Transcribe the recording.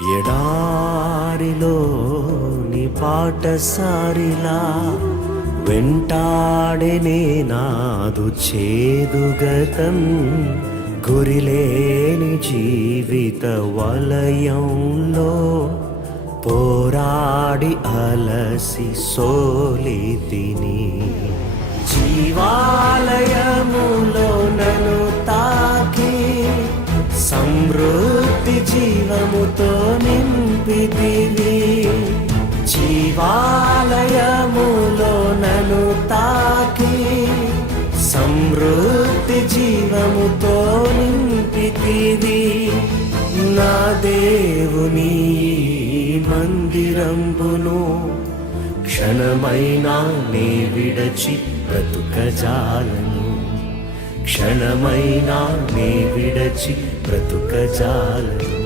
ఎడారిలోని పాటసారిలా వెంటాడెనే నాదు చేదుగతం, గురిలేని జీవిత వలయంలో పోరాడి అలసి సోలితిని. జీవాలయములో నన్ను తాకి సమృద్ధి జీవముతో నింపితివి. జీవాలయములో నన్ను తాకి సమృద్ధి జీవముతో నింపితివి. నా దేవుని మందిరంబును క్షణమైనా నే విడచి బ్రతుకజాలను. క్షణమైనా నే విడచి బ్రతుకజాలను.